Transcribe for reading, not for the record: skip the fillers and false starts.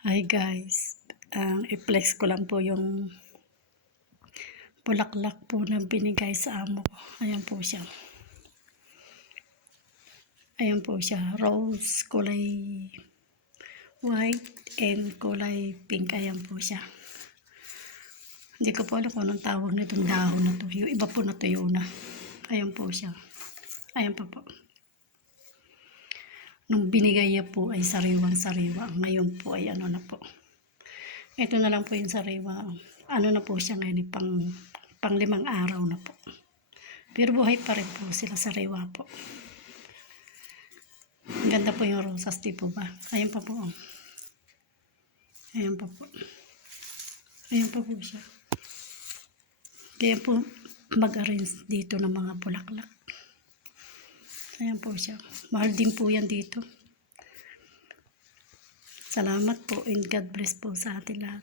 Hi guys, i-flex ko lang po yung bulaklak po na binigay sa amo ko. Ayan po siya. Ayan po siya. Rose, kulay white and kulay pink. Ayan po siya. Hindi ko po alam kung anong tawag nitong dahon na to. Yung iba po natuyo na. Ayan po siya. Ayan po po. Nung binigay niya po ay sariwang-sariwa. Ngayon po ay ano na po. Ito na lang po yung sariwa. Ano na po siya ngayon, pang 5 araw na po. Pero buhay pa rin po sila, sariwa po. Ang ganda po yung rosas, di po ba? Ayan pa po. Ayan pa po. Ayan pa po siya. Kaya po mag-arrange dito ng mga bulaklak. Ayan po siya. Mahal din po yan dito. Salamat po and God bless po sa atin lahat.